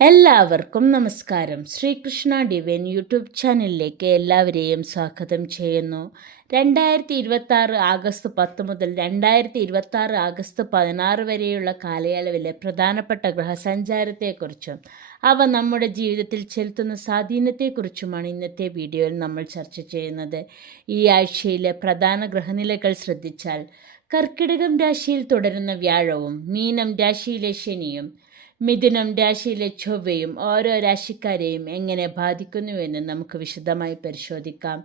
എല്ലാവർക്കും നമസ്കാരം. Sreekrishna divine YouTube ചാനലിലേക്ക് എല്ലാവരെയും സ്വാഗതം ചെയ്യുന്നു. 2026 ആഗസ്റ്റ് 10 മുതൽ 2026 ആഗസ്റ്റ് 16 വരെയുള്ള കാലയളവിലെ പ്രധാനപ്പെട്ട ഗ്രഹസഞ്ചാരത്തെക്കുറിച്ചും അവ നമ്മുടെ ജീവിതത്തിൽ ചെലുത്തുന്ന സ്വാധീനത്തെക്കുറിച്ചുമാണ് ഇന്നത്തെ വീഡിയോയിൽ നമ്മൾ ചർച്ച ചെയ്യുന്നത്. ഈ ആഴ്ചയിലെ പ്രധാന ഗ്രഹനിലകൾ ശ്രദ്ധിച്ചാൽ കർക്കിടകം രാശിയിൽ തുടരുന്ന വ്യാഴവും മീനം രാശിയിലെ ശനിയും മിഥുനം രാശിയിലെ ചൊവ്വയും ഓരോ രാശിക്കാരെയും എങ്ങനെ ബാധിക്കുന്നുവെന്ന് നമുക്ക് വിശദമായി പരിശോധിക്കാം.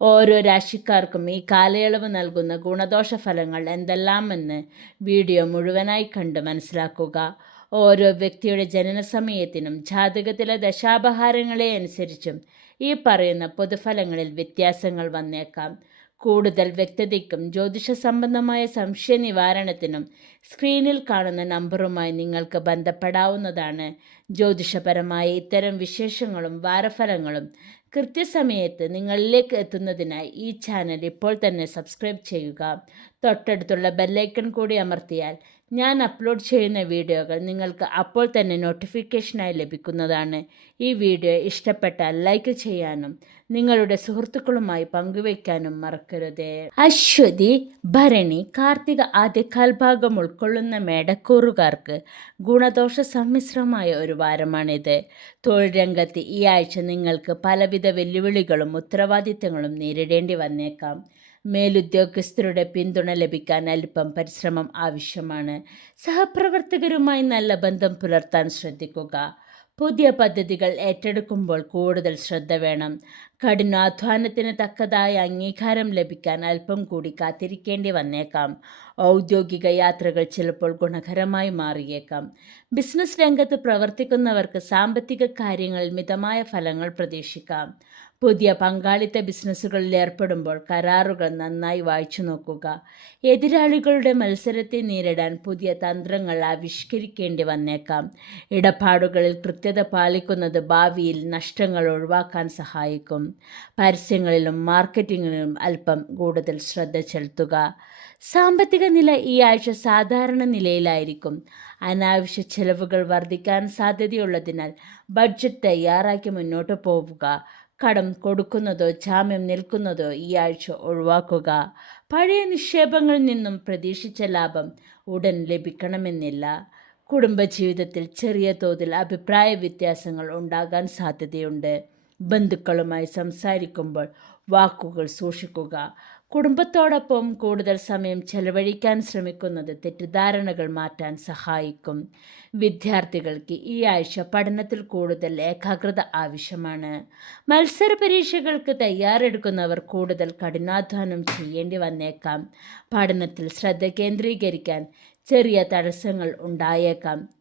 ഓരോ രാശിക്കാർക്കും ഈ കാലയളവ് നൽകുന്ന ഗുണദോഷ ഫലങ്ങൾ എന്തെല്ലാമെന്ന് വീഡിയോ മുഴുവനായി കണ്ട് മനസ്സിലാക്കുക. ഓരോ വ്യക്തിയുടെ ജനനസമയത്തിനും ജാതകത്തിലെ ദശാപഹാരങ്ങളെ അനുസരിച്ചും ഈ പറയുന്ന പൊതുഫലങ്ങളിൽ വ്യത്യാസങ്ങൾ വന്നേക്കാം. കൂടുതൽ വ്യക്തതയ്ക്കും ജ്യോതിഷ സംബന്ധമായ സംശയ നിവാരണത്തിനും സ്ക്രീനിൽ കാണുന്ന നമ്പറുമായി നിങ്ങൾക്ക് ബന്ധപ്പെടാവുന്നതാണ്. ജ്യോതിഷപരമായ ഇത്തരം വിശേഷങ്ങളും വാരഫലങ്ങളും കൃത്യസമയത്ത് നിങ്ങളിലേക്ക് എത്തുന്നതിനായി ഈ ചാനൽ ഇപ്പോൾ തന്നെ സബ്സ്ക്രൈബ് ചെയ്യുക. തൊട്ടടുത്തുള്ള ബെല്ലൈക്കൺ കൂടി അമർത്തിയാൽ ഞാൻ അപ്ലോഡ് ചെയ്യുന്ന വീഡിയോകൾ നിങ്ങൾക്ക് അപ്പോൾ തന്നെ നോട്ടിഫിക്കേഷനായി ലഭിക്കുന്നതാണ്. ഈ വീഡിയോ ഇഷ്ടപ്പെട്ടാൽ ലൈക്ക് ചെയ്യാനും നിങ്ങളുടെ സുഹൃത്തുക്കളുമായി പങ്കുവയ്ക്കാനും മറക്കരുത്. അശ്വതി, ഭരണി, കാർത്തിക ആദ്യ കാൽഭാഗം ഉൾക്കൊള്ളുന്ന മേടക്കൂറുകാർക്ക് ഗുണദോഷ സമ്മിശ്രമായ ഒരു വാരമാണിത്. തൊഴിൽ രംഗത്ത് ഈ ആഴ്ച നിങ്ങൾക്ക് പലവിധ വെല്ലുവിളികളും ഉത്തരവാദിത്തങ്ങളും നേരിടേണ്ടി വന്നേക്കാം. മേലുദ്യോഗസ്ഥരുടെ പിന്തുണ ലഭിക്കാൻ അല്പം പരിശ്രമം ആവശ്യമാണ്. സഹപ്രവർത്തകരുമായി നല്ല ബന്ധം പുലർത്താൻ ശ്രദ്ധിക്കുക. പുതിയ പദ്ധതികൾ ഏറ്റെടുക്കുമ്പോൾ കൂടുതൽ ശ്രദ്ധ വേണം. കഠിനാധ്വാനത്തിന് തക്കതായ അംഗീകാരം ലഭിക്കാൻ അല്പം കൂടി കാത്തിരിക്കേണ്ടി വന്നേക്കാം. ഔദ്യോഗിക യാത്രകൾ ചിലപ്പോൾ ഗുണകരമായി മാറിയേക്കാം. ബിസിനസ് രംഗത്ത് പ്രവർത്തിക്കുന്നവർക്ക് സാമ്പത്തിക കാര്യങ്ങളിൽ മിതമായ ഫലങ്ങൾ പ്രതീക്ഷിക്കാം. പുതിയ പങ്കാളിത്ത ബിസിനസ്സുകളിൽ ഏർപ്പെടുമ്പോൾ കരാറുകൾ നന്നായി വായിച്ചു നോക്കുക. എതിരാളികളുടെ മത്സരത്തെ നേരിടാൻ പുതിയ തന്ത്രങ്ങൾ ആവിഷ്കരിക്കേണ്ടി വന്നേക്കാം. ഇടപാടുകളിൽ കൃത്യത പാലിക്കുന്നത് ഭാവിയിൽ നഷ്ടങ്ങൾ ഒഴിവാക്കാൻ സഹായിക്കും. പരസ്യങ്ങളിലും മാർക്കറ്റിങ്ങിലും അല്പം കൂടുതൽ ശ്രദ്ധ ചെലുത്തുക. സാമ്പത്തിക നില ഈ ആഴ്ച സാധാരണ നിലയിലായിരിക്കും. അനാവശ്യ ചെലവുകൾ വർദ്ധിക്കാൻ സാധ്യതയുള്ളതിനാൽ ബഡ്ജറ്റ് തയ്യാറാക്കി മുന്നോട്ട് പോവുക. കടം കൊടുക്കുന്നതോ ജാമ്യം നിൽക്കുന്നതോ ഈ ആഴ്ച ഒഴിവാക്കുക. പഴയ നിക്ഷേപങ്ങളിൽ നിന്നും പ്രതീക്ഷിച്ച ലാഭം ഉടൻ ലഭിക്കണമെന്നില്ല. കുടുംബജീവിതത്തിൽ ചെറിയ തോതിൽ അഭിപ്രായ വ്യത്യാസങ്ങൾ ഉണ്ടാകാൻ സാധ്യതയുണ്ട്. ബന്ധുക്കളുമായി സംസാരിക്കുമ്പോൾ വാക്കുകൾ സൂക്ഷിക്കുക. കുടുംബത്തോടൊപ്പം കൂടുതൽ സമയം ചെലവഴിക്കാൻ ശ്രമിക്കുന്നത് തെറ്റിദ്ധാരണകൾ മാറ്റാൻ സഹായിക്കും. വിദ്യാർത്ഥികൾക്ക് ഈ ആഴ്ച പഠനത്തിൽ കൂടുതൽ ഏകാഗ്രത ആവശ്യമാണ്. മത്സര പരീക്ഷകൾക്ക് തയ്യാറെടുക്കുന്നവർ കൂടുതൽ കഠിനാധ്വാനം ചെയ്യേണ്ടി വന്നേക്കാം. പഠനത്തിൽ ശ്രദ്ധ കേന്ദ്രീകരിക്കാൻ ചെറിയ തടസ്സങ്ങൾ ഉണ്ടായേക്കാം.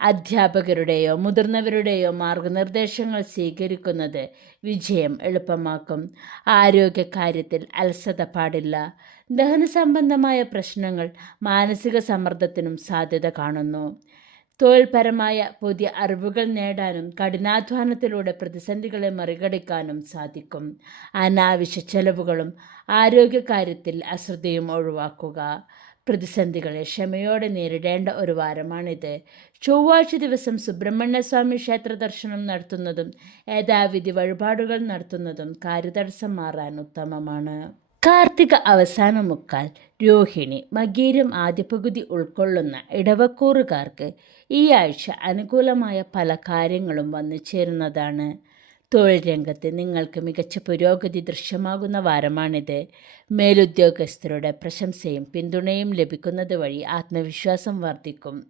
അധ്യാപകരുടെയോ മുതിർന്നവരുടെയോ മാർഗനിർദ്ദേശങ്ങൾ സ്വീകരിക്കുന്നത് വിജയം എളുപ്പമാക്കും. ആരോഗ്യകാര്യത്തിൽ അലസത പാടില്ല. ദഹന സംബന്ധമായ പ്രശ്നങ്ങൾ മാനസിക സമ്മർദ്ദത്തിനും സാധ്യത കാണുന്നു. തൊഴിൽപരമായ പുതിയ അറിവുകൾ നേടാനും കഠിനാധ്വാനത്തിലൂടെ പ്രതിസന്ധികളെ മറികടക്കാനും സാധിക്കും. അനാവശ്യ ചെലവുകളും ആരോഗ്യകാര്യത്തിൽ അശ്രദ്ധയും ഒഴിവാക്കുക. പ്രതിസന്ധികളെ ക്ഷമയോടെ നേരിടേണ്ട ഒരു വാരമാണിത്. ചൊവ്വാഴ്ച ദിവസം സുബ്രഹ്മണ്യസ്വാമി ക്ഷേത്ര ദർശനം നടത്തുന്നതും യഥാവിധി വഴിപാടുകൾ നടത്തുന്നതും കാര്യതടസ്സം മാറാൻ ഉത്തമമാണ്. കാർത്തിക അവസാന മുക്കാൽ, രോഹിണി, മകീരം ആദ്യ പകുതി ഉൾക്കൊള്ളുന്ന ഇടവക്കൂറുകാർക്ക് ഈ ആഴ്ച അനുകൂലമായ പല കാര്യങ്ങളും വന്നു ചേരുന്നതാണ്. തൊഴിൽ രംഗത്ത് നിങ്ങൾക്ക് മികച്ച പുരോഗതി ദൃശ്യമാകുന്ന വാരമാണിത്. മേലുദ്യോഗസ്ഥരുടെ പ്രശംസയും പിന്തുണയും ലഭിക്കുന്നത് വഴി ആത്മവിശ്വാസം വർദ്ധിക്കും.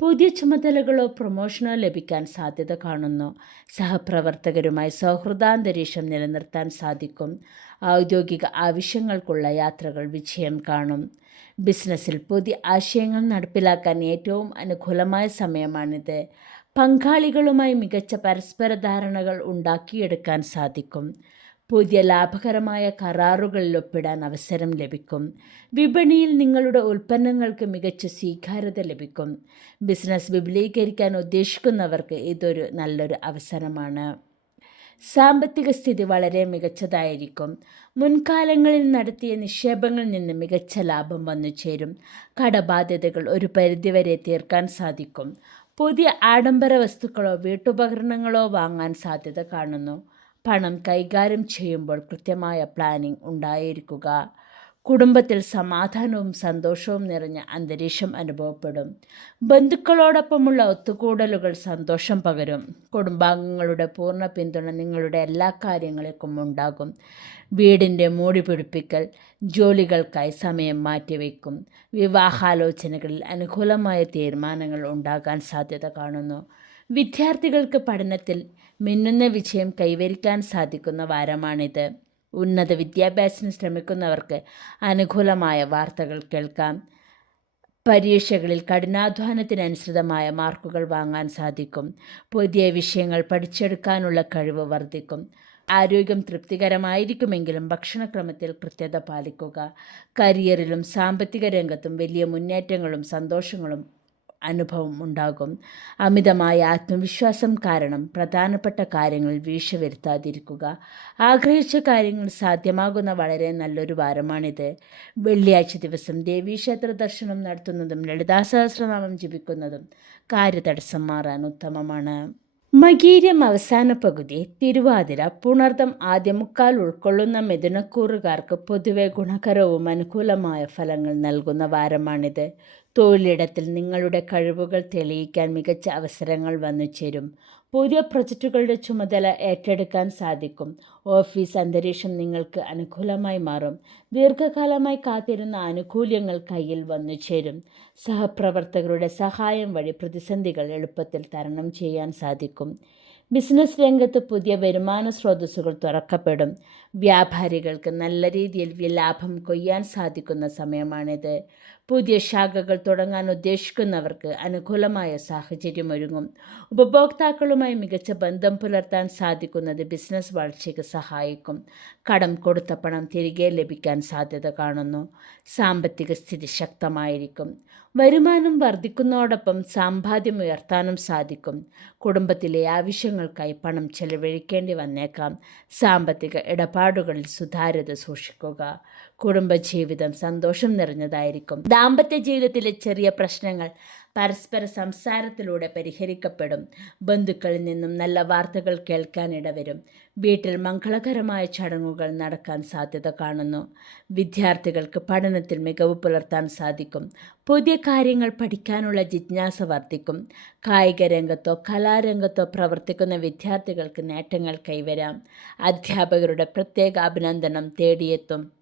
പുതിയ ചുമതലകളോ പ്രൊമോഷനോ ലഭിക്കാൻ സാധ്യത കാണുന്നു. സഹപ്രവർത്തകരുമായി സൗഹൃദാന്തരീക്ഷം നിലനിർത്താൻ സാധിക്കും. ഔദ്യോഗിക ആവശ്യങ്ങൾക്കുള്ള യാത്രകൾ വിജയം കാണും. ബിസിനസ്സിൽ പുതിയ ആശയങ്ങൾ നടപ്പിലാക്കാൻ ഏറ്റവും അനുകൂലമായ സമയമാണിത്. പങ്കാളികളുമായി മികച്ച പരസ്പര ധാരണകൾ ഉണ്ടാക്കിയെടുക്കാൻ സാധിക്കും. പുതിയ ലാഭകരമായ കരാറുകളിൽ ഒപ്പിടാൻ അവസരം ലഭിക്കും. വിപണിയിൽ നിങ്ങളുടെ ഉൽപ്പന്നങ്ങൾക്ക് മികച്ച സ്വീകാര്യത ലഭിക്കും. ബിസിനസ് വിപുലീകരിക്കാൻ ഉദ്ദേശിക്കുന്നവർക്ക് ഇതൊരു നല്ലൊരു അവസരമാണ്. സാമ്പത്തിക സ്ഥിതി വളരെ മികച്ചതായിരിക്കും. മുൻകാലങ്ങളിൽ നടത്തിയ നിക്ഷേപങ്ങളിൽ നിന്ന് മികച്ച ലാഭം വന്നു ചേരും. കടബാധ്യതകൾ ഒരു പരിധിവരെ തീർക്കാൻ സാധിക്കും. പുതിയ ആഡംബര വസ്തുക്കളോ വീട്ടുപകരണങ്ങളോ വാങ്ങാൻ സാധ്യത കാണുന്നു. പണം കൈകാര്യം ചെയ്യുമ്പോൾ കൃത്യമായ പ്ലാനിംഗ് ഉണ്ടായിരിക്കുക. കുടുംബത്തിൽ സമാധാനവും സന്തോഷവും നിറഞ്ഞ അന്തരീക്ഷം അനുഭവപ്പെടും. ബന്ധുക്കളോടൊപ്പമുള്ള ഒത്തുകൂടലുകൾ സന്തോഷം പകരും. കുടുംബാംഗങ്ങളുടെ പൂർണ്ണ പിന്തുണ നിങ്ങളുടെ എല്ലാ കാര്യങ്ങൾക്കും ഉണ്ടാകും. വീടിൻ്റെ മൂടി പിടിപ്പിക്കൽ ജോലികൾക്കായി സമയം മാറ്റിവെക്കും. വിവാഹാലോചനകളിൽ അനുകൂലമായ തീരുമാനങ്ങൾ ഉണ്ടാകാൻ സാധ്യത കാണുന്നു. വിദ്യാർത്ഥികൾക്ക് പഠനത്തിൽ മിന്നുന്ന വിജയം കൈവരിക്കാൻ സാധിക്കുന്ന വാരമാണിത്. ഉന്നത വിദ്യാഭ്യാസത്തിന് ശ്രമിക്കുന്നവർക്ക് അനുകൂലമായ വാർത്തകൾ കേൾക്കാം. പരീക്ഷകളിൽ കഠിനാധ്വാനത്തിനനുസൃതമായ മാർക്കുകൾ വാങ്ങാൻ സാധിക്കും. പുതിയ വിഷയങ്ങൾ പഠിച്ചെടുക്കാനുള്ള കഴിവ് വർദ്ധിക്കും. ആരോഗ്യം തൃപ്തികരമായിരിക്കുമെങ്കിലും ഭക്ഷണക്രമത്തിൽ കൃത്യത പാലിക്കുക. കരിയറിലും സാമ്പത്തിക രംഗത്തും വലിയ മുന്നേറ്റങ്ങളും സന്തോഷങ്ങളും അനുഭവം ഉണ്ടാകും. അമിതമായ ആത്മവിശ്വാസം കാരണം പ്രധാനപ്പെട്ട കാര്യങ്ങളിൽ വീഴ്ച വരുത്താതിരിക്കുക. ആഗ്രഹിച്ച കാര്യങ്ങൾ സാധ്യമാകുന്ന വളരെ നല്ലൊരു വാരമാണിത്. വെള്ളിയാഴ്ച ദിവസം ദേവീക്ഷേത്ര ദർശനം നടത്തുന്നതും ലളിതാ സഹസ്രനാമം ജപിക്കുന്നതും കാര്യതടസ്സം മാറാൻ ഉത്തമമാണ്. മകീരം അവസാന പകുതി, തിരുവാതിര, പുണർദം ആദ്യ മുക്കാൽ ഉൾക്കൊള്ളുന്ന മിഥുനക്കൂറുകാർക്ക് പൊതുവെ ഗുണകരവും അനുകൂലമായ ഫലങ്ങൾ നൽകുന്ന വാരമാണിത്. തൊഴിലിടത്തിൽ നിങ്ങളുടെ കഴിവുകൾ തെളിയിക്കാൻ മികച്ച അവസരങ്ങൾ വന്നുചേരും. പുതിയ പ്രൊജക്റ്റുകളുടെ ചുമതല ഏറ്റെടുക്കാൻ സാധിക്കും. ഓഫീസ് അന്തരീക്ഷം നിങ്ങൾക്ക് അനുകൂലമായി മാറും. ദീർഘകാലമായി കാത്തിരുന്ന ആനുകൂല്യങ്ങൾ കയ്യിൽ വന്നുചേരും. സഹപ്രവർത്തകരുടെ സഹായം വഴി പ്രതിസന്ധികൾ എളുപ്പത്തിൽ തരണം ചെയ്യാൻ സാധിക്കും. ബിസിനസ് രംഗത്ത് പുതിയ വരുമാന സ്രോതസ്സുകൾ തുറക്കപ്പെടും. വ്യാപാരികൾക്ക് നല്ല രീതിയിൽ ലാഭം കൊയ്യാൻ സാധിക്കുന്ന സമയമാണിത്. പുതിയ ശാഖകൾ തുടങ്ങാൻ ഉദ്ദേശിക്കുന്നവർക്ക് അനുകൂലമായ സാഹചര്യം ഒരുങ്ങും. ഉപഭോക്താക്കളുമായി മികച്ച ബന്ധം പുലർത്താൻ സാധിക്കുന്നത് ബിസിനസ് വളർച്ചയ്ക്ക് സഹായിക്കും. കടം കൊടുത്ത പണം തിരികെ ലഭിക്കാൻ സാധ്യത കാണുന്നു. സാമ്പത്തിക സ്ഥിതി ശക്തമായിരിക്കും. വരുമാനം വർദ്ധിക്കുന്നതോടൊപ്പം സമ്പാദ്യം ഉയർത്താനും സാധിക്കും. കുടുംബത്തിലെ ആവശ്യങ്ങൾക്കായി പണം ചെലവഴിക്കേണ്ടി വന്നേക്കാം. സാമ്പത്തിക ഇടപാടുകളിൽ സുതാര്യത സൂക്ഷിക്കുക. കുടുംബജീവിതം സന്തോഷം നിറഞ്ഞതായിരിക്കും. ദാമ്പത്യ ജീവിതത്തിലെ ചെറിയ പ്രശ്നങ്ങൾ പരസ്പര സംസാരത്തിലൂടെ പരിഹരിക്കപ്പെടും. ബന്ധുക്കളിൽ നിന്നും നല്ല വാർത്തകൾ കേൾക്കാനിടവരും. വീട്ടിൽ മംഗളകരമായ ചടങ്ങുകൾ നടക്കാൻ സാധ്യത കാണുന്നു. വിദ്യാർത്ഥികൾക്ക് പഠനത്തിൽ മികവ് പുലർത്താൻ സാധിക്കും. പുതിയ കാര്യങ്ങൾ പഠിക്കാനുള്ള ജിജ്ഞാസ വർദ്ധിക്കും. കായിക രംഗത്തോ കലാരംഗത്തോ പ്രവർത്തിക്കുന്ന വിദ്യാർത്ഥികൾക്ക് നേട്ടങ്ങൾ കൈവരാം. അധ്യാപകരുടെ പ്രത്യേക അഭിനന്ദനം തേടിയെത്തും.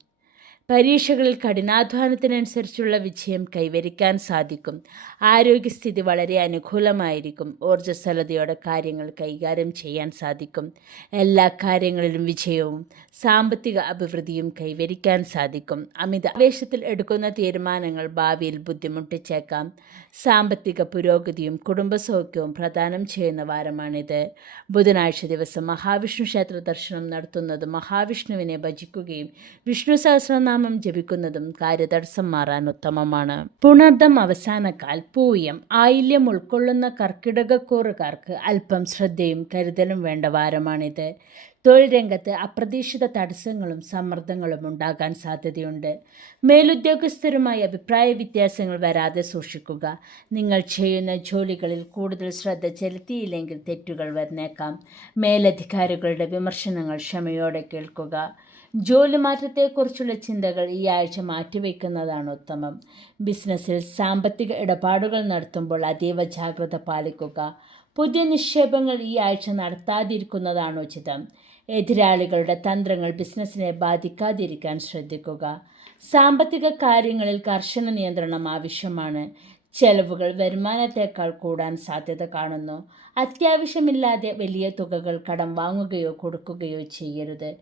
പരീക്ഷകളിൽ കഠിനാധ്വാനത്തിനനുസരിച്ചുള്ള വിജയം കൈവരിക്കാൻ സാധിക്കും. ആരോഗ്യസ്ഥിതി വളരെ അനുകൂലമായിരിക്കും. ഊർജ്ജസ്വലതയോടെ കാര്യങ്ങൾ കൈകാര്യം ചെയ്യാൻ സാധിക്കും. എല്ലാ കാര്യങ്ങളിലും വിജയവും സാമ്പത്തിക അഭിവൃദ്ധിയും കൈവരിക്കാൻ സാധിക്കും. അമിത ആവേശത്തിൽ എടുക്കുന്ന തീരുമാനങ്ങൾ ഭാവിയിൽ ബുദ്ധിമുട്ടിച്ചേക്കാം. സാമ്പത്തിക പുരോഗതിയും കുടുംബസൗഖ്യവും പ്രദാനം ചെയ്യുന്ന വാരമാണിത്. ബുധനാഴ്ച ദിവസം മഹാവിഷ്ണു ക്ഷേത്ര ദർശനം നടത്തുന്നതും മഹാവിഷ്ണുവിനെ ഭജിക്കുകയും വിഷ്ണു സഹസ്രനാമം ജപിക്കുന്നതും കാര്യതടസ്സം മാറാൻ ഉത്തമമാണ്. പുണർദം അവസാനക്കാൽ, പൂയം, ആയില്യം ഉൾക്കൊള്ളുന്ന കർക്കിടകക്കൂറുകാർക്ക് അല്പം ശ്രദ്ധയും കരുതലും വേണ്ട വാരമാണിത്. തൊഴിൽ രംഗത്ത് അപ്രതീക്ഷിത തടസ്സങ്ങളും സമ്മർദ്ദങ്ങളും ഉണ്ടാകാൻ സാധ്യതയുണ്ട്. മേലുദ്യോഗസ്ഥരുമായി അഭിപ്രായ വ്യത്യാസങ്ങൾ വരാതെ സൂക്ഷിക്കുക. നിങ്ങൾ ചെയ്യുന്ന ജോലികളിൽ കൂടുതൽ ശ്രദ്ധ ചെലുത്തിയില്ലെങ്കിൽ തെറ്റുകൾ വന്നേക്കാം. മേലധികാരികളുടെ വിമർശനങ്ങൾ ക്ഷമയോടെ കേൾക്കുക. ജോലി മാറ്റത്തെക്കുറിച്ചുള്ള ചിന്തകൾ ഈ ആഴ്ച മാറ്റിവെക്കുന്നതാണ് ഉത്തമം. ബിസിനസ്സിൽ സാമ്പത്തിക ഇടപാടുകൾ നടത്തുമ്പോൾ അതീവ ജാഗ്രത പാലിക്കുക. പുതിയ നിക്ഷേപങ്ങൾ ഈ ആഴ്ച നടത്താതിരിക്കുന്നതാണ് ഉചിതം. എതിരാളികളുടെ തന്ത്രങ്ങൾ ബിസിനസ്സിനെ ബാധിക്കാതിരിക്കാൻ ശ്രദ്ധിക്കുക. സാമ്പത്തിക കാര്യങ്ങളിൽ കർശന നിയന്ത്രണം ആവശ്യമാണ്. ചെലവുകൾ വരുമാനത്തേക്കാൾ കൂടാൻ സാധ്യത കാണുന്നു. അത്യാവശ്യമില്ലാതെ വലിയ തുകകൾ കടം വാങ്ങുകയോ കൊടുക്കുകയോ ചെയ്യരുത്.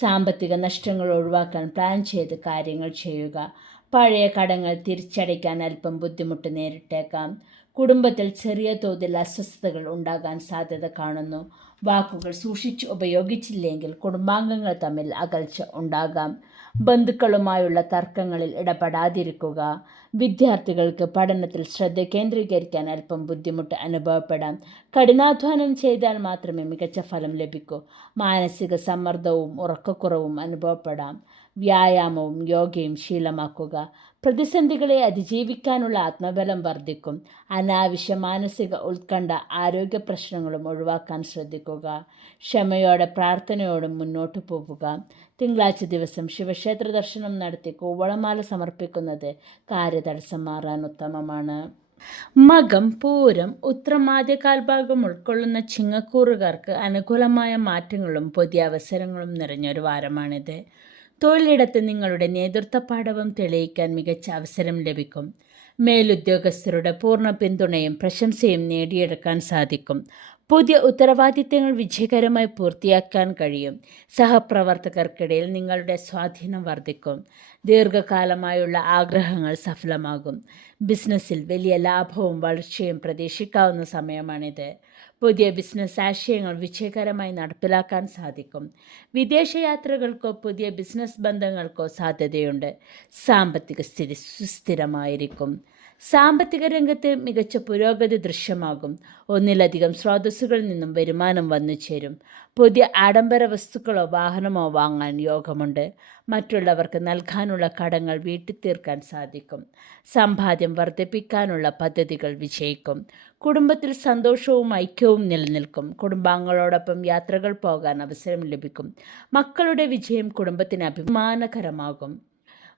സാമ്പത്തിക നഷ്ടങ്ങൾ ഒഴിവാക്കാൻ പ്ലാൻ ചെയ്ത് കാര്യങ്ങൾ ചെയ്യുക. പഴയ കടങ്ങൾ തിരിച്ചടയ്ക്കാൻ അല്പം ബുദ്ധിമുട്ട് നേരിട്ടേക്കാം. കുടുംബത്തിൽ ചെറിയ തോതിൽ അസ്വസ്ഥതകൾ ഉണ്ടാകാൻ സാധ്യത കാണുന്നു. വാക്കുകൾ സൂക്ഷിച്ച് ഉപയോഗിച്ചില്ലെങ്കിൽ കുടുംബാംഗങ്ങൾ തമ്മിൽ അകൽച്ച ഉണ്ടാകാം. ബന്ധുക്കളുമായുള്ള തർക്കങ്ങളിൽ ഇടപെടാതിരിക്കുക. വിദ്യാർത്ഥികൾക്ക് പഠനത്തിൽ ശ്രദ്ധ കേന്ദ്രീകരിക്കാൻ അല്പം ബുദ്ധിമുട്ട് അനുഭവപ്പെടാം. കഠിനാധ്വാനം ചെയ്താൽ മാത്രമേ മികച്ച ഫലം ലഭിക്കൂ. മാനസിക സമ്മർദ്ദവും ഉറക്കക്കുറവും അനുഭവപ്പെടാം. വ്യായാമവും യോഗയും ശീലമാക്കുക. പ്രതിസന്ധികളെ അതിജീവിക്കാനുള്ള ആത്മബലം വർദ്ധിക്കും. അനാവശ്യ മാനസിക ഉത്കണ്ഠ, ആരോഗ്യ പ്രശ്നങ്ങളും ഒഴിവാക്കാൻ ശ്രദ്ധിക്കുക. ക്ഷമയോടെ പ്രാർത്ഥനയോടും മുന്നോട്ടു പോവുക. തിങ്കളാഴ്ച ദിവസം ശിവക്ഷേത്ര ദർശനം നടത്തി കൂവളമാല സമർപ്പിക്കുന്നത് കാര്യതടസ്സം മാറാൻ ഉത്തമമാണ്. മകം, പൂരം, ഉത്രം ആദ്യ കാൽഭാഗം ഉൾക്കൊള്ളുന്ന ചിങ്ങക്കൂറുകാർക്ക് അനുകൂലമായ മാറ്റങ്ങളും പുതിയ അവസരങ്ങളും നിറഞ്ഞൊരു വാരമാണിത്. തൊഴിലിടത്ത് നിങ്ങളുടെ നേതൃത്വ പാടവം തെളിയിക്കാൻ മികച്ച അവസരം ലഭിക്കും. മേലുദ്യോഗസ്ഥരുടെ പൂർണ്ണ പിന്തുണയും പ്രശംസയും നേടിയെടുക്കാൻ സാധിക്കും. പുതിയ ഉത്തരവാദിത്തങ്ങൾ വിജയകരമായി പൂർത്തിയാക്കാൻ കഴിയും. സഹപ്രവർത്തകർക്കിടയിൽ നിങ്ങളുടെ സ്വാധീനം വർദ്ധിക്കും. ദീർഘകാലമായുള്ള ആഗ്രഹങ്ങൾ സഫലമാകും. ബിസിനസ്സിൽ വലിയ ലാഭവും വളർച്ചയും പ്രതീക്ഷിക്കാവുന്ന സമയമാണിത്. പുതിയ ബിസിനസ് ആശയങ്ങൾ വിജയകരമായി നടപ്പിലാക്കാൻ സാധിക്കും. വിദേശയാത്രകൾക്കോ പുതിയ ബിസിനസ് ബന്ധങ്ങൾക്കോ സാധ്യതയുണ്ട്. സാമ്പത്തിക സ്ഥിതി സുസ്ഥിരമായിരിക്കും. സാമ്പത്തിക രംഗത്ത് മികച്ച പുരോഗതി ദൃശ്യമാകും. ഒന്നിലധികം സ്രോതസ്സുകളിൽ നിന്നും വരുമാനം വന്നു ചേരും. പുതിയ ആഡംബര വസ്തുക്കളോ വാഹനമോ വാങ്ങാൻ യോഗമുണ്ട്. മറ്റുള്ളവർക്ക് നൽകാനുള്ള കടങ്ങൾ വീട്ടിത്തീർക്കാൻ സാധിക്കും. സമ്പാദ്യം വർദ്ധിപ്പിക്കാനുള്ള പദ്ധതികൾ വിജയിക്കും. കുടുംബത്തിൽ സന്തോഷവും ഐക്യവും നിലനിൽക്കും. കുടുംബാംഗങ്ങളോടൊപ്പം യാത്രകൾ പോകാൻ അവസരം ലഭിക്കും. മക്കളുടെ വിജയം കുടുംബത്തിന് അഭിമാനകരമാകും.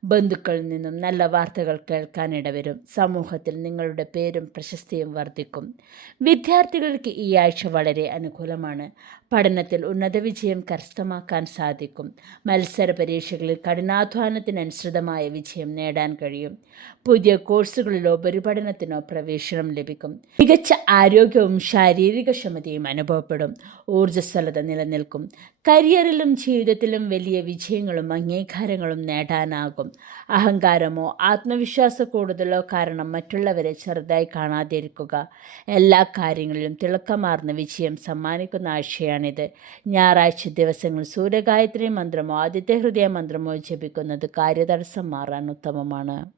ബന്ധുക്കളിൽ നിന്നും നല്ല വാർത്തകൾ കേൾക്കാനിടവരും. സമൂഹത്തിൽ നിങ്ങളുടെ പേരും പ്രശസ്തിയും വർദ്ധിക്കും. വിദ്യാർത്ഥികൾക്ക് ഈ ആഴ്ച വളരെ അനുകൂലമാണ്. പഠനത്തിൽ ഉന്നത വിജയം കരസ്ഥമാക്കാൻ സാധിക്കും. മത്സര പരീക്ഷകളിൽ കഠിനാധ്വാനത്തിനനുസൃതമായ വിജയം നേടാൻ കഴിയും. പുതിയ കോഴ്സുകളിലോ ഉപരിപഠനത്തിനോ പ്രവേശനം ലഭിക്കും. മികച്ച ആരോഗ്യവും ശാരീരിക ക്ഷമതയും അനുഭവപ്പെടും. ഊർജ്ജസ്വലത നിലനിൽക്കും. കരിയറിലും ജീവിതത്തിലും വലിയ വിജയങ്ങളും അംഗീകാരങ്ങളും നേടാനാകും. അഹങ്കാരമോ ആത്മവിശ്വാസ കൂടുതലോ കാരണം മറ്റുള്ളവരെ ചെറുതായി കാണാതിരിക്കുക. എല്ലാ കാര്യങ്ങളിലും തിളക്കമാർന്ന വിജയം സമ്മാനിക്കുന്ന ആഴ്ചയാണിത്. ഞായറാഴ്ച ദിവസങ്ങളിൽ സൂര്യഗായത്രി മന്ത്രമോ ആദിത്യ ഹൃദയ മന്ത്രമോ ജപിക്കുന്നത് കാര്യതടസ്സം മാറാൻ ഉത്തമമാണ്.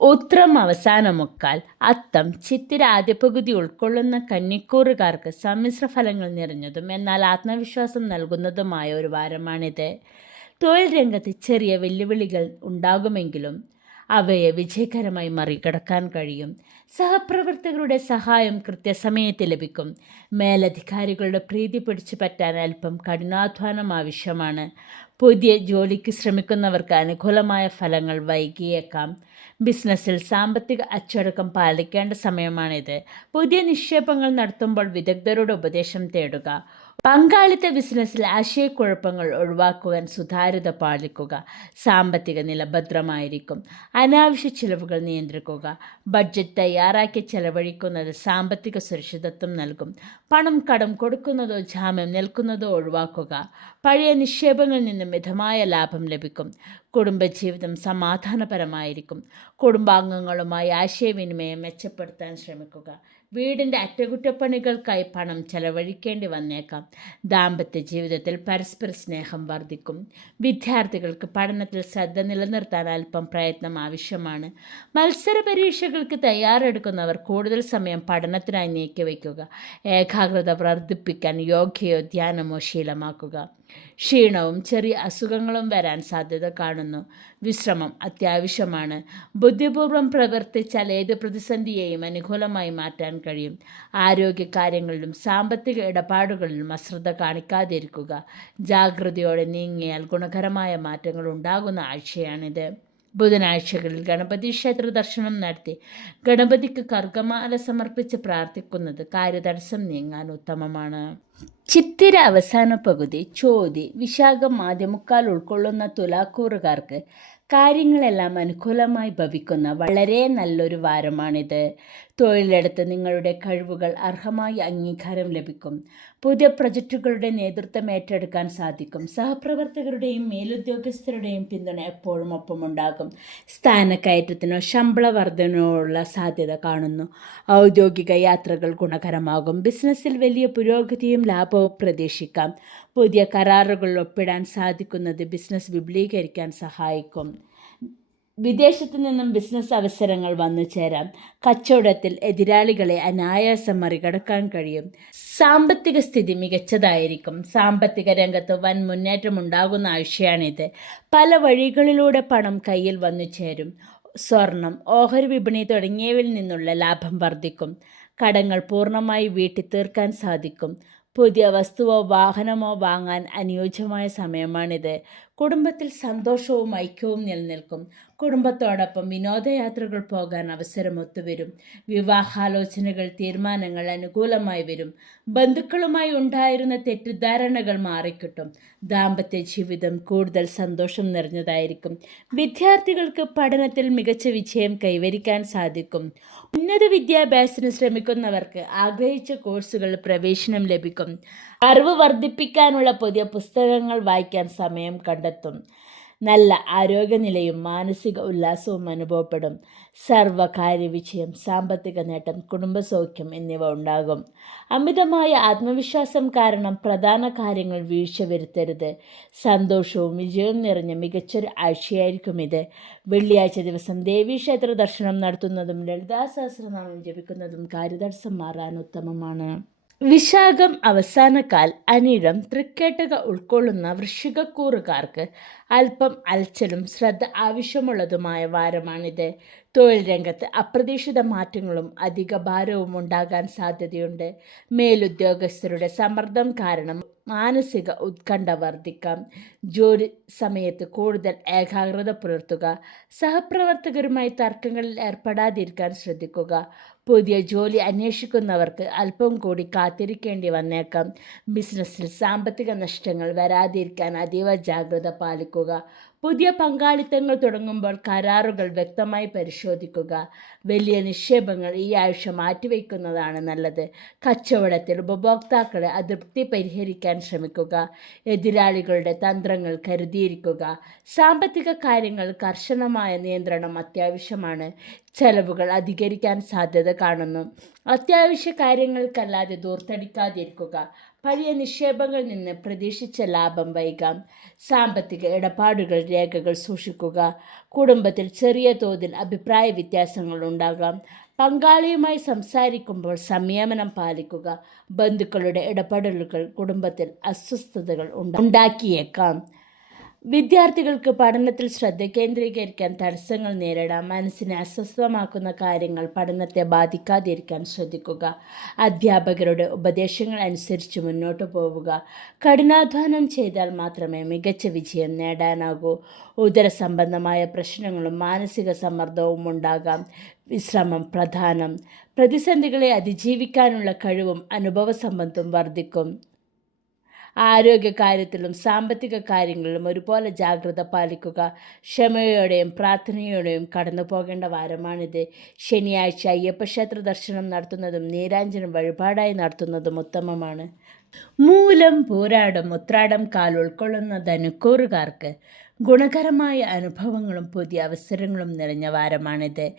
ഉത്രം അവസാന മുക്കാൽ, അത്തം, ചിത്തിര ആദ്യ പകുതി ഉൾക്കൊള്ളുന്ന കന്നിക്കൂറുകാർക്ക് സമ്മിശ്ര ഫലങ്ങൾ നിറഞ്ഞതും എന്നാൽ ആത്മവിശ്വാസം നൽകുന്നതുമായ ഒരു വാരമാണിത്. തൊഴിൽ രംഗത്ത് ചെറിയ വെല്ലുവിളികൾ ഉണ്ടാകുമെങ്കിലും അവയെ വിജയകരമായി മറികടക്കാൻ കഴിയും. സഹപ്രവർത്തകരുടെ സഹായം കൃത്യസമയത്ത് ലഭിക്കും. മേലധികാരികളുടെ പ്രീതി പിടിച്ചു പറ്റാൻ അല്പം കഠിനാധ്വാനം ആവശ്യമാണ്. പുതിയ ജോലിക്ക് ശ്രമിക്കുന്നവർക്ക് അനുകൂലമായ ഫലങ്ങൾ വൈകിയേക്കാം. ബിസിനസ്സിൽ സാമ്പത്തിക അച്ചടക്കം പാലിക്കേണ്ട സമയമാണിത്. പുതിയ നിക്ഷേപങ്ങൾ നടത്തുമ്പോൾ വിദഗ്ധരുടെ ഉപദേശം തേടുക. പങ്കാളിത്ത ബിസിനസ്സിൽ ആശയക്കുഴപ്പങ്ങൾ ഒഴിവാക്കുവാൻ സുതാര്യത പാലിക്കുക. സാമ്പത്തിക നില ഭദ്രമായിരിക്കും. അനാവശ്യ ചിലവുകൾ നിയന്ത്രിക്കുക. ബഡ്ജറ്റ് തയ്യാറാക്കി ചെലവഴിക്കുന്നത് സാമ്പത്തിക സുരക്ഷിതത്വം നൽകും. പണം കടം കൊടുക്കുന്നതോ ജാമ്യം നിൽക്കുന്നതോ ഒഴിവാക്കുക. പഴയ നിക്ഷേപങ്ങളിൽ നിന്ന് മിതമായ ലാഭം ലഭിക്കും. കുടുംബജീവിതം സമാധാനപരമായിരിക്കും. കുടുംബാംഗങ്ങളുമായി ആശയവിനിമയം മെച്ചപ്പെടുത്താൻ ശ്രമിക്കുക. വീടിൻ്റെ അറ്റകുറ്റപ്പണികൾക്കായി പണം ചെലവഴിക്കേണ്ടി വന്നേക്കാം. ദാമ്പത്യ ജീവിതത്തിൽ പരസ്പര സ്നേഹം വർദ്ധിക്കും. വിദ്യാർത്ഥികൾക്ക് പഠനത്തിൽ ശ്രദ്ധ നിലനിർത്താൻ അല്പം പ്രയത്നം ആവശ്യമാണ്. മത്സര പരീക്ഷകൾക്ക് തയ്യാറെടുക്കുന്നവർ കൂടുതൽ സമയം പഠനത്തിനായി നീക്കിവയ്ക്കുക. ഏകാഗ്രത വർദ്ധിപ്പിക്കാൻ യോഗയോ ധ്യാനമോ ശീലമാക്കുക. ക്ഷീണവും ചെറിയ അസുഖങ്ങളും വരാൻ സാധ്യത കാണുന്നു. വിശ്രമം അത്യാവശ്യമാണ്. ബുദ്ധിപൂർവ്വം പ്രവർത്തിച്ചാൽ ഏത് പ്രതിസന്ധിയെയും അനുകൂലമായി മാറ്റാൻ കഴിയും. ആരോഗ്യകാര്യങ്ങളിലും സാമ്പത്തിക ഇടപാടുകളിലും അശ്രദ്ധ കാണിക്കാതിരിക്കുക. ജാഗ്രതയോടെ നീങ്ങിയാൽ ഗുണകരമായ മാറ്റങ്ങൾ ഉണ്ടാകുന്ന ആഴ്ചയാണിത്. ബുധനാഴ്ചകളിൽ ഗണപതി ക്ഷേത്ര ദർശനം നടത്തി ഗണപതിക്ക് കർഗമാല സമർപ്പിച്ച് പ്രാർത്ഥിക്കുന്നത് കാര്യതടസ്സം നീങ്ങാൻ ഉത്തമമാണ്. ചിത്തിര അവസാന പകുതി, ചോതി, വിശാഖം ആദ്യമുക്കാൽ ഉൾക്കൊള്ളുന്ന തുലാക്കൂറുകാർക്ക് കാര്യങ്ങളെല്ലാം അനുകൂലമായി ഭവിക്കുന്ന വളരെ നല്ലൊരു വാരമാണിത്. തൊഴിലിടത്ത് നിങ്ങളുടെ കഴിവുകൾ അർഹമായ അംഗീകാരം ലഭിക്കും. പുതിയ പ്രൊജക്റ്റുകളുടെ നേതൃത്വം ഏറ്റെടുക്കാൻ സാധിക്കും. സഹപ്രവർത്തകരുടെയും മേലുദ്യോഗസ്ഥരുടെയും പിന്തുണ എപ്പോഴും ഒപ്പമുണ്ടാകും. സ്ഥാനക്കയറ്റത്തിനോ ശമ്പള വർധനയോ ഉള്ള സാധ്യത കാണുന്നു. ഔദ്യോഗിക യാത്രകൾ ഗുണകരമാകും. ബിസിനസ്സിൽ വലിയ പുരോഗതിയും ലാഭവും പ്രതീക്ഷിക്കാം. പുതിയ കരാറുകൾ ഒപ്പിടാൻ സാധിക്കുന്നത് ബിസിനസ് വിപുലീകരിക്കാൻ സഹായിക്കും. വിദേശത്തു നിന്നും ബിസിനസ് അവസരങ്ങൾ വന്നു ചേരാം. കച്ചവടത്തിൽ എതിരാളികളെ അനായാസം മറികടക്കാൻ കഴിയും. സാമ്പത്തിക സ്ഥിതി മികച്ചതായിരിക്കും. സാമ്പത്തിക രംഗത്ത് വൻ മുന്നേറ്റമുണ്ടാകുന്ന ആഴ്ചയാണിത്. പല വഴികളിലൂടെ പണം കയ്യിൽ വന്നു ചേരും. സ്വർണം, ഓഹരി വിപണി തുടങ്ങിയവയിൽ നിന്നുള്ള ലാഭം വർദ്ധിക്കും. കടങ്ങൾ പൂർണ്ണമായി വീട്ടി തീർക്കാൻ സാധിക്കും. പുതിയ വസ്തുവോ വാഹനമോ വാങ്ങാൻ അനുയോജ്യമായ സമയമാണിത്. കുടുംബത്തിൽ സന്തോഷവും ഐക്യവും നിലനിൽക്കും. കുടുംബത്തോടൊപ്പം വിനോദയാത്രകൾ പോകാൻ അവസരം ഒത്തുവരും. വിവാഹാലോചനകൾ, തീരുമാനങ്ങൾ അനുകൂലമായി വരും. ബന്ധുക്കളുമായി ഉണ്ടായിരുന്ന തെറ്റിദ്ധാരണകൾ മാറിക്കിട്ടും. ദാമ്പത്യ ജീവിതം കൂടുതൽ സന്തോഷം നിറഞ്ഞതായിരിക്കും. വിദ്യാർത്ഥികൾക്ക് പഠനത്തിൽ മികച്ച വിജയം കൈവരിക്കാൻ സാധിക്കും. ഉന്നത വിദ്യാഭ്യാസത്തിന് ശ്രമിക്കുന്നവർക്ക് ആഗ്രഹിച്ച കോഴ്സുകളിൽ പ്രവേശനം ലഭിക്കും. അറിവ് വർദ്ധിപ്പിക്കാനുള്ള പുതിയ പുസ്തകങ്ങൾ വായിക്കാൻ സമയം കണ്ടെത്തും. നല്ല ആരോഗ്യനിലയും മാനസിക ഉല്ലാസവും അനുഭവപ്പെടും. സർവകാര്യ വിജയം, സാമ്പത്തിക നേട്ടം, കുടുംബസൗഖ്യം എന്നിവ ഉണ്ടാകും. അമിതമായ ആത്മവിശ്വാസം കാരണം പ്രധാന കാര്യങ്ങൾ വീഴ്ച വരുത്തരുത്. സന്തോഷവും വിജയവും നിറഞ്ഞ മികച്ചൊരു ആഴ്ചയായിരിക്കും ഇത്. വെള്ളിയാഴ്ച ദിവസം ദേവീക്ഷേത്ര ദർശനം നടത്തുന്നതും ലളിതാ സഹസ്രനാമം ജപിക്കുന്നതും കാര്യതടസ്സം മാറാൻ ഉത്തമമാണ്. വിശാഖം അവസാനക്കാൽ, അനിഴം, തൃക്കേട്ടക ഉൾക്കൊള്ളുന്ന വൃശ്ചികക്കൂറുകാർക്ക് അല്പം അലച്ചിലും ശ്രദ്ധ ആവശ്യമുള്ളതുമായ വാരമാണിത്. തൊഴിൽ രംഗത്ത് അപ്രതീക്ഷിത മാറ്റങ്ങളും അധിക ഭാരവും ഉണ്ടാകാൻ സാധ്യതയുണ്ട്. മേലുദ്യോഗസ്ഥരുടെ സമ്മർദ്ദം കാരണം മാനസിക ഉത്കണ്ഠ വർദ്ധിക്കാം. ജോലി സമയത്ത് കൂടുതൽ ഏകാഗ്രത പുലർത്തുക. സഹപ്രവർത്തകരുമായി തർക്കങ്ങളിൽ ഏർപ്പെടാതിരിക്കാൻ ശ്രദ്ധിക്കുക. പുതിയ ജോലി അന്വേഷിക്കുന്നവർക്ക് അല്പം കൂടി കാത്തിരിക്കേണ്ടി വന്നേക്കാം. ബിസിനസ്സിൽ സാമ്പത്തിക നഷ്ടങ്ങൾ വരാതിരിക്കാൻ അതീവ ജാഗ്രത പാലിക്കുക. പുതിയ പങ്കാളിത്തങ്ങൾ തുടങ്ങുമ്പോൾ കരാറുകൾ വ്യക്തമായി പരിശോധിക്കുക. വലിയ നിക്ഷേപങ്ങൾ ഈ ആഴ്ച മാറ്റിവെക്കുന്നതാണ് നല്ലത്. കച്ചവടത്തിൽ ഉപഭോക്താക്കളെ അതൃപ്തി പരിഹരിക്കാൻ ശ്രമിക്കുക. എതിരാളികളുടെ തന്ത്രങ്ങൾ കരുതിയിരിക്കുക. സാമ്പത്തിക കാര്യങ്ങൾ കർശനമായ നിയന്ത്രണം അത്യാവശ്യമാണ്. ചെലവുകൾ അധികരിക്കാൻ സാധ്യത കാണുന്നു. അത്യാവശ്യ കാര്യങ്ങൾക്കല്ലാതെ ദൂർത്തടിക്കാതിരിക്കുക. പഴയ നിക്ഷേപങ്ങളിൽ നിന്ന് പ്രതീക്ഷിച്ച ലാഭം വൈകാം. സാമ്പത്തിക ഇടപാടുകൾ രേഖകൾ സൂക്ഷിക്കുക. കുടുംബത്തിൽ ചെറിയ തോതിൽ അഭിപ്രായ വ്യത്യാസങ്ങൾ ഉണ്ടാകാം. പങ്കാളിയുമായി സംസാരിക്കുമ്പോൾ സംയമനം പാലിക്കുക. ബന്ധുക്കളുടെ ഇടപെടലുകൾ കുടുംബത്തിൽ അസ്വസ്ഥതകൾ ഉണ്ടാക്കിയേക്കാം. വിദ്യാർത്ഥികൾക്ക് പഠനത്തിൽ ശ്രദ്ധ കേന്ദ്രീകരിക്കാൻ തടസ്സങ്ങൾ നേരിടാം. മനസ്സിനെ അസ്വസ്ഥമാക്കുന്ന കാര്യങ്ങൾ പഠനത്തെ ബാധിക്കാതിരിക്കാൻ ശ്രദ്ധിക്കുക. അധ്യാപകരുടെ ഉപദേശങ്ങൾ അനുസരിച്ച് മുന്നോട്ട് പോവുക. കഠിനാധ്വാനം ചെയ്താൽ മാത്രമേ മികച്ച വിജയം നേടാനാകൂ. ഉദരസംബന്ധമായ പ്രശ്നങ്ങളും മാനസിക സമ്മർദ്ദവും ഉണ്ടാകാം. വിശ്രമം പ്രധാനം. പ്രതിസന്ധികളെ അതിജീവിക്കാനുള്ള കഴിവും അനുഭവസമ്പത്തും വർദ്ധിക്കും. ആരോഗ്യകാര്യത്തിലും സാമ്പത്തിക കാര്യങ്ങളിലും ഒരുപോലെ ജാഗ്രത പാലിക്കുക. ക്ഷമയോടെയും പ്രാർത്ഥനയോടെയും കടന്നു പോകേണ്ട വാരമാണിത്. ശനിയാഴ്ച അയ്യപ്പക്ഷേത്ര ദർശനം നടത്തുന്നതും നീരാഞ്ജനം വഴിപാടായി നടത്തുന്നതും ഉത്തമമാണ്. മൂലം, പൂരാടം, ഉത്രാടം കാൽ ഉൾക്കൊള്ളുന്ന ധനുക്കൂറുകാർക്ക് ഗുണകരമായ അനുഭവങ്ങളും പുതിയ അവസരങ്ങളും നിറഞ്ഞ വാരമാണിത്.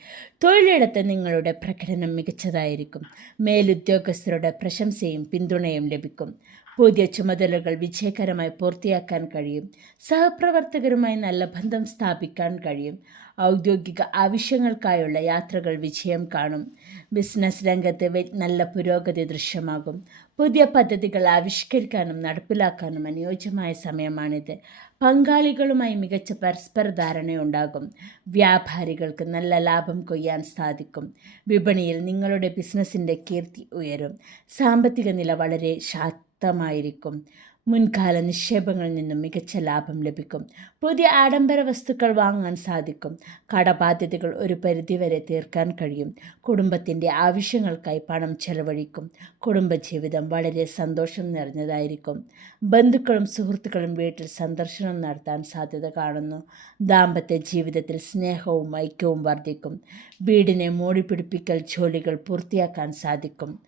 തൊഴിലിടത്ത് നിങ്ങളുടെ പ്രകടനം മികച്ചതായിരിക്കും. മേലുദ്യോഗസ്ഥരുടെ പ്രശംസയും പിന്തുണയും ലഭിക്കും. പുതിയ ചുമതലകൾ വിജയകരമായി പൂർത്തിയാക്കാൻ കഴിയും. സഹപ്രവർത്തകരുമായി നല്ല ബന്ധം സ്ഥാപിക്കാൻ കഴിയും. ഔദ്യോഗിക ആവശ്യങ്ങൾക്കായുള്ള യാത്രകൾ വിജയം കാണും. ബിസിനസ് രംഗത്ത് നല്ല പുരോഗതി ദൃശ്യമാകും. പുതിയ പദ്ധതികൾ ആവിഷ്കരിക്കാനും നടപ്പിലാക്കാനും അനുയോജ്യമായ സമയമാണിത്. പങ്കാളികളുമായി മികച്ച പരസ്പര ധാരണയുണ്ടാകും. വ്യാപാരികൾക്ക് നല്ല ലാഭം കൊയ്യാൻ സാധിക്കും. വിപണിയിൽ നിങ്ങളുടെ ബിസിനസ്സിൻ്റെ കീർത്തി ഉയരും. സാമ്പത്തിക നില വളരെ ശക്തമായിരിക്കും. മുൻകാല നിക്ഷേപങ്ങളിൽ നിന്നും മികച്ച ലാഭം ലഭിക്കും. പുതിയ ആഡംബര വസ്തുക്കൾ വാങ്ങാൻ സാധിക്കും. കടബാധ്യതകൾ ഒരു പരിധിവരെ തീർക്കാൻ കഴിയും. കുടുംബത്തിൻ്റെ ആവശ്യങ്ങൾക്കായി പണം ചെലവഴിക്കും. കുടുംബജീവിതം വളരെ സന്തോഷം നിറഞ്ഞതായിരിക്കും. ബന്ധുക്കളും സുഹൃത്തുക്കളും വീട്ടിൽ സന്ദർശനം നടത്താൻ സാധ്യത കാണുന്നു. ദാമ്പത്യ ജീവിതത്തിൽ സ്നേഹവും ഐക്യവും വർദ്ധിക്കും. വീടിനെ മോടിപ്പിടിപ്പിക്കൽ ജോലികൾ പൂർത്തിയാക്കാൻ സാധിക്കും.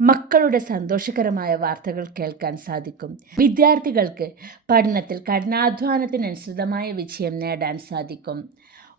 മക്കളുടെ സന്തോഷകരമായ വാർത്തകൾ കേൾക്കാൻ സാധിക്കും. വിദ്യാർത്ഥികൾക്ക് പഠനത്തിൽ കഠിനാധ്വാനത്തിനനുസൃതമായ വിജയം നേടാൻ സാധിക്കും.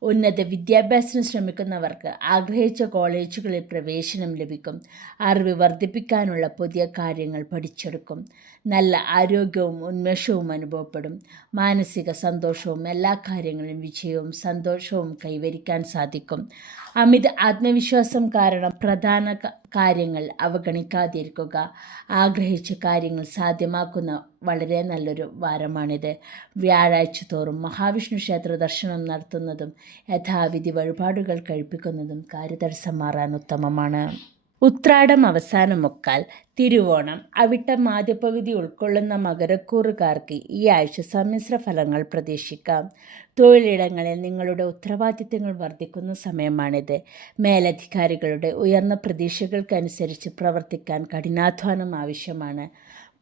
ഉന്നത വിദ്യാഭ്യാസത്തിന് ശ്രമിക്കുന്നവർക്ക് ആഗ്രഹിച്ച കോളേജുകളിൽ പ്രവേശനം ലഭിക്കും. അറിവ് വർദ്ധിപ്പിക്കാനുള്ള പുതിയ കാര്യങ്ങൾ പഠിച്ചെടുക്കും. നല്ല ആരോഗ്യവും ഉന്മേഷവും അനുഭവപ്പെടും. മാനസിക സന്തോഷവും എല്ലാ കാര്യങ്ങളിലും വിജയവും സന്തോഷവും കൈവരിക്കാൻ സാധിക്കും. അമിത ആത്മവിശ്വാസം കാരണം പ്രധാന കാര്യങ്ങൾ അവഗണിക്കാതിരിക്കുക. ആഗ്രഹിച്ച കാര്യങ്ങൾ സാധ്യമാക്കുന്ന വളരെ നല്ലൊരു വാരമാണിത്. വ്യാഴാഴ്ച തോറും മഹാവിഷ്ണു ക്ഷേത്ര ദർശനം നടത്തുന്നതും യഥാവിധി വഴിപാടുകൾ കഴിപ്പിക്കുന്നതും കാര്യതടസ്സം മാറാൻ ഉത്തമമാണ്. ഉത്രാടം അവസാനം മുക്കാൽ, തിരുവോണം, അവിട്ടം ആദ്യപകുതി ഉൾക്കൊള്ളുന്ന മകരക്കൂറുകാർക്ക് ഈ ആഴ്ച സമ്മിശ്ര ഫലങ്ങൾ പ്രതീക്ഷിക്കാം. തൊഴിലിടങ്ങളിൽ നിങ്ങളുടെ ഉത്തരവാദിത്തങ്ങൾ വർദ്ധിക്കുന്ന സമയമാണിത്. മേലധികാരികളുടെ ഉയർന്ന പ്രതീക്ഷകൾക്കനുസരിച്ച് പ്രവർത്തിക്കാൻ കഠിനാധ്വാനം ആവശ്യമാണ്.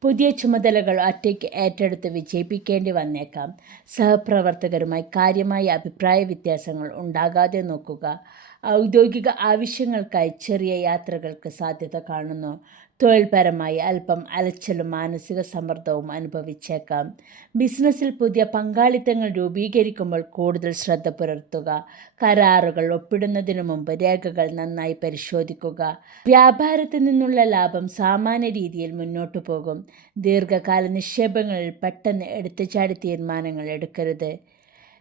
പുതിയ ചുമതലകൾ ഒറ്റയ്ക്ക് ഏറ്റെടുത്ത് വിജയിപ്പിക്കേണ്ടി വന്നേക്കാം. സഹപ്രവർത്തകരുമായി കാര്യമായ അഭിപ്രായ വ്യത്യാസങ്ങൾ ഉണ്ടാകാതെ നോക്കുക. ഔദ്യോഗിക ആവശ്യങ്ങൾക്കായി ചെറിയ യാത്രകൾക്ക് സാധ്യത കാണുന്നു. തൊഴിൽപരമായി അല്പം അലച്ചിലും മാനസിക സമ്മർദ്ദവും അനുഭവിച്ചേക്കാം. ബിസിനസ്സിൽ പുതിയ പങ്കാളിത്തങ്ങൾ രൂപീകരിക്കുമ്പോൾ കൂടുതൽ ശ്രദ്ധ പുലർത്തുക. കരാറുകൾ ഒപ്പിടുന്നതിനു മുമ്പ് രേഖകൾ നന്നായി പരിശോധിക്കുക. വ്യാപാരത്തിൽ നിന്നുള്ള ലാഭം സാമാന്യ രീതിയിൽ മുന്നോട്ടു പോകും. ദീർഘകാല നിക്ഷേപങ്ങളിൽ പെട്ടെന്ന് എടുത്തുചാടി തീരുമാനങ്ങൾ എടുക്കരുത്.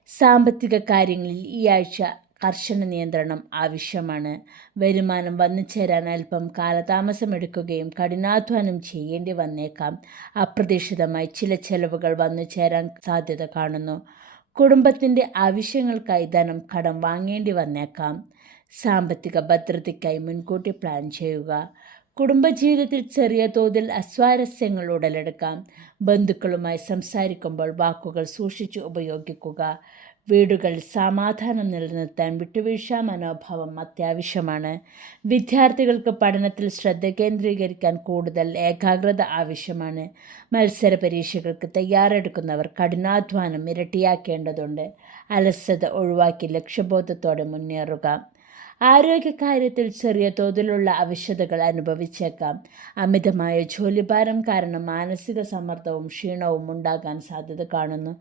സാമ്പത്തിക കാര്യങ്ങളിൽ ഈ ആഴ്ച കർശന നിയന്ത്രണം ആവശ്യമാണ്. വരുമാനം വന്നു ചേരാൻ അല്പം കാലതാമസമെടുക്കുകയും കഠിനാധ്വാനം ചെയ്യേണ്ടി വന്നേക്കാം. അപ്രതീക്ഷിതമായി ചില ചെലവുകൾ വന്നു ചേരാൻ സാധ്യത കാണുന്നു. കുടുംബത്തിൻ്റെ ആവശ്യങ്ങൾക്കായി ധനം കടം വാങ്ങേണ്ടി വന്നേക്കാം. സാമ്പത്തിക ഭദ്രതയ്ക്കായി മുൻകൂട്ടി പ്ലാൻ ചെയ്യുക. കുടുംബജീവിതത്തിൽ ചെറിയ തോതിൽ അസ്വാരസ്യങ്ങൾ ഉടലെടുക്കാം. ബന്ധുക്കളുമായി സംസാരിക്കുമ്പോൾ വാക്കുകൾ സൂക്ഷിച്ച് ഉപയോഗിക്കുക. വീടുകളിൽ സമാധാനം നിലനിർത്താൻ വിട്ടുവീഴ്ച മനോഭാവം അത്യാവശ്യമാണ്. വിദ്യാർത്ഥികൾക്ക് പഠനത്തിൽ ശ്രദ്ധ കേന്ദ്രീകരിക്കാൻ കൂടുതൽ ഏകാഗ്രത ആവശ്യമാണ്. മത്സര പരീക്ഷകൾക്ക് തയ്യാറെടുക്കുന്നവർ കഠിനാധ്വാനം ഇരട്ടിയാക്കേണ്ടതുണ്ട്. അലസത ഒഴിവാക്കി ലക്ഷ്യബോധത്തോടെ മുന്നേറുക. ആരോഗ്യകാര്യത്തിൽ ചെറിയ തോതിലുള്ള അവശതകൾ അനുഭവിച്ചേക്കാം. അമിതമായ ജോലിഭാരം കാരണം മാനസിക സമ്മർദ്ദവും ക്ഷീണവും ഉണ്ടാകാൻ സാധ്യത കാണുന്നു.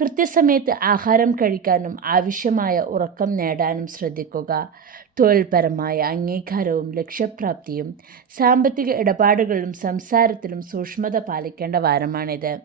കൃത്യസമയത്ത് ആഹാരം കഴിക്കാനും ആവശ്യമായ ഉറക്കം നേടാനും ശ്രദ്ധിക്കുക. തൊഴിൽപരമായ അംഗീകാരവും ലക്ഷ്യപ്രാപ്തിയും സാമ്പത്തിക ഇടപാടുകളിലും സംസാരത്തിലും സൂക്ഷ്മത പാലിക്കേണ്ട വാരമാണിത്.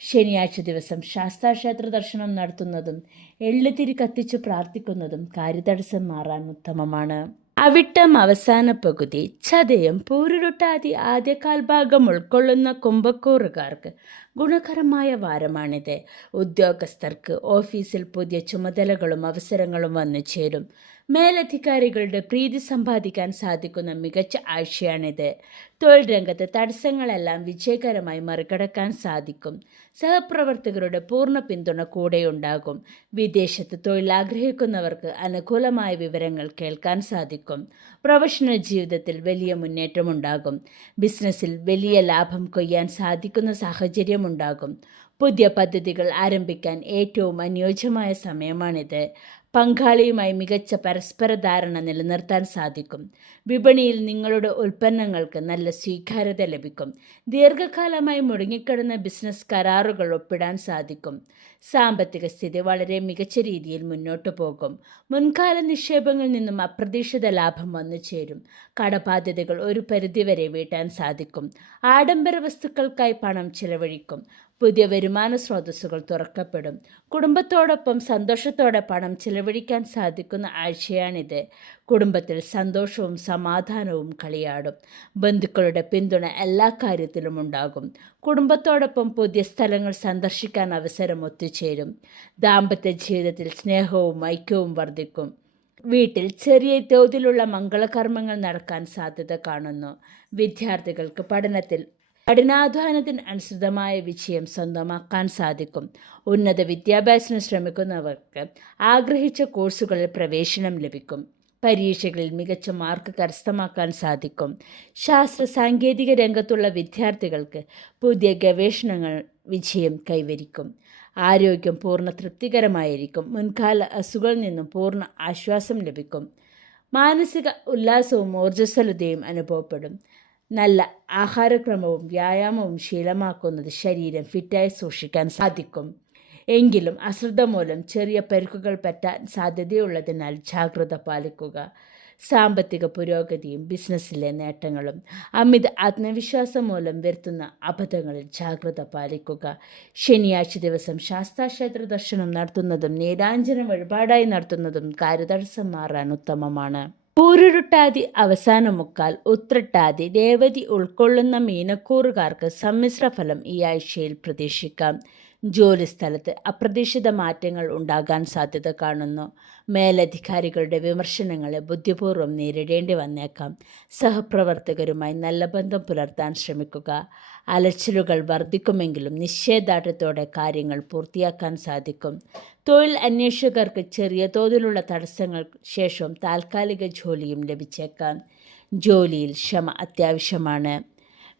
ശനിയാഴ്ച ദിവസം ശാസ്താക്ഷേത്ര ദർശനം നടത്തുന്നതും എള്ളുതിരി കത്തിച്ച് പ്രാർത്ഥിക്കുന്നതും കാര്യതടസ്സം മാറാൻ ഉത്തമമാണ്. അവിട്ടം അവസാന പകുതി, ചതയം, പൂരുരുട്ടാതി ആദ്യകാൽ ഭാഗം ഉൾക്കൊള്ളുന്ന കുംഭക്കൂറുകാർക്ക് ഗുണകരമായ വാരമാണിത്. ഉദ്യോഗസ്ഥർക്ക് ഓഫീസിൽ പുതിയ ചുമതലകളും അവസരങ്ങളും വന്നു ചേരും. മേലധികാരികളുടെ പ്രീതി സമ്പാദിക്കാൻ സാധിക്കുന്ന മികച്ച ആഴ്ചയാണിത്. തൊഴിൽ രംഗത്ത് തടസ്സങ്ങളെല്ലാം വിജയകരമായി മറികടക്കാൻ സാധിക്കും. സഹപ്രവർത്തകരുടെ പൂർണ്ണ പിന്തുണ കൂടെയുണ്ടാകും. വിദേശത്ത് തൊഴിൽ ആഗ്രഹിക്കുന്നവർക്ക് അനുകൂലമായ വിവരങ്ങൾ കേൾക്കാൻ സാധിക്കും. പ്രൊഫഷണൽ ജീവിതത്തിൽ വലിയ മുന്നേറ്റമുണ്ടാകും. ബിസിനസ്സിൽ വലിയ ലാഭം കൊയ്യാൻ സാധിക്കുന്ന സാഹചര്യമുണ്ടാകും. പുതിയ പദ്ധതികൾ ആരംഭിക്കാൻ ഏറ്റവും അനുയോജ്യമായ സമയമാണിത്. പങ്കാളിയുമായി മികച്ച പരസ്പര ധാരണ നിലനിർത്താൻ സാധിക്കും. വിപണിയിൽ നിങ്ങളുടെ ഉൽപ്പന്നങ്ങൾക്ക് നല്ല സ്വീകാര്യത ലഭിക്കും. ദീർഘകാലമായി മുടങ്ങിക്കിടന്ന ബിസിനസ് കരാറുകൾ ഒപ്പിടാൻ സാധിക്കും. സാമ്പത്തിക സ്ഥിതി വളരെ മികച്ച രീതിയിൽ മുന്നോട്ടു പോകും. മുൻകാല നിക്ഷേപങ്ങളിൽ നിന്നും അപ്രതീക്ഷിത ലാഭം വന്നു ചേരും. കടബാധ്യതകൾ ഒരു പരിധിവരെ വീട്ടാൻ സാധിക്കും. ആഡംബര വസ്തുക്കൾക്കായി പണം ചിലവഴിക്കും. പുതിയ വരുമാന സ്രോതസ്സുകൾ തുറക്കപ്പെടും. കുടുംബത്തോടൊപ്പം സന്തോഷത്തോടെ പണം ചിലവഴിക്കാൻ സാധിക്കുന്ന ആഴ്ചയാണിത്. കുടുംബത്തിൽ സന്തോഷവും സമാധാനവും കളിയാടും. ബന്ധുക്കളുടെ പിന്തുണ എല്ലാ കാര്യത്തിലും ഉണ്ടാകും. കുടുംബത്തോടൊപ്പം പുതിയ സ്ഥലങ്ങൾ സന്ദർശിക്കാൻ അവസരം ഒത്തുചേരും. ദാമ്പത്യ ജീവിതത്തിൽ സ്നേഹവും ഐക്യവും വർദ്ധിക്കും. വീട്ടിൽ ചെറിയ തോതിലുള്ള മംഗളകർമ്മങ്ങൾ നടക്കാൻ സാധ്യത കാണുന്നു. വിദ്യാർത്ഥികൾക്ക് പഠനത്തിൽ കഠിനാധ്വാനത്തിന് അനുസൃതമായ വിജയം സ്വന്തമാക്കാൻ സാധിക്കും. ഉന്നത വിദ്യാഭ്യാസത്തിന് ശ്രമിക്കുന്നവർക്ക് ആഗ്രഹിച്ച കോഴ്സുകളിൽ പ്രവേശനം ലഭിക്കും. പരീക്ഷകളിൽ മികച്ച മാർക്ക് കരസ്ഥമാക്കാൻ സാധിക്കും. ശാസ്ത്ര സാങ്കേതിക രംഗത്തുള്ള വിദ്യാർത്ഥികൾക്ക് പുതിയ ഗവേഷണങ്ങൾ വിജയം കൈവരിക്കും. ആരോഗ്യം പൂർണ്ണ തൃപ്തികരമായിരിക്കും. മുൻകാല അസുഖങ്ങളിൽ നിന്നും പൂർണ്ണ ആശ്വാസം ലഭിക്കും. മാനസിക ഉല്ലാസവും ഊർജ്ജസ്വലതയും അനുഭവപ്പെടും. നല്ല ആഹാരക്രമവും വ്യായാമവും ശീലമാക്കുന്നത് ശരീരം ഫിറ്റായി സൂക്ഷിക്കാൻ സാധിക്കും. എങ്കിലും അശ്രദ്ധ മൂലം ചെറിയ പരിക്കുകൾ പറ്റാൻ സാധ്യതയുള്ളതിനാൽ ജാഗ്രത പാലിക്കുക. സാമ്പത്തിക പുരോഗതിയും ബിസിനസ്സിലെ നേട്ടങ്ങളും അമിത ആത്മവിശ്വാസം മൂലം വരുത്തുന്ന അബദ്ധങ്ങളിൽ ജാഗ്രത പാലിക്കുക. ശനിയാഴ്ച ദിവസം ശാസ്താക്ഷേത്ര ദർശനം നടത്തുന്നതും നീരാഞ്ജന വഴിപാടായി നടത്തുന്നതും കാര്യതടസ്സം മാറാൻ ഉത്തമമാണ്. പൂരുരുട്ടാതി അവസാന മുക്കാൽ ഉത്രട്ടാതി രേവതി ഉൾക്കൊള്ളുന്ന മീനക്കൂറുകാർക്ക് സമ്മിശ്ര ഫലം ഈ ആഴ്ചയിൽ പ്രതീക്ഷിക്കാം. ജോലിസ്ഥലത്ത് അപ്രതീക്ഷിത മാറ്റങ്ങൾ ഉണ്ടാകാൻ സാധ്യത കാണുന്നു. മേലധികാരികളുടെ വിമർശനങ്ങളെ ബുദ്ധിപൂർവ്വം നേരിടേണ്ടി വന്നേക്കാം. സഹപ്രവർത്തകരുമായി നല്ല ബന്ധം പുലർത്താൻ ശ്രമിക്കുക. അലച്ചിലുകൾ വർദ്ധിക്കുമെങ്കിലും നിശ്ചയദാർഢ്യത്തോടെ കാര്യങ്ങൾ പൂർത്തിയാക്കാൻ സാധിക്കും. തൊഴിൽ അന്വേഷകർക്ക് ചെറിയ തോതിലുള്ള തടസ്സങ്ങൾ ശേഷം താൽക്കാലിക ജോലിയും ലഭിച്ചേക്കാം. ജോലിയിൽ ക്ഷമ അത്യാവശ്യമാണ്.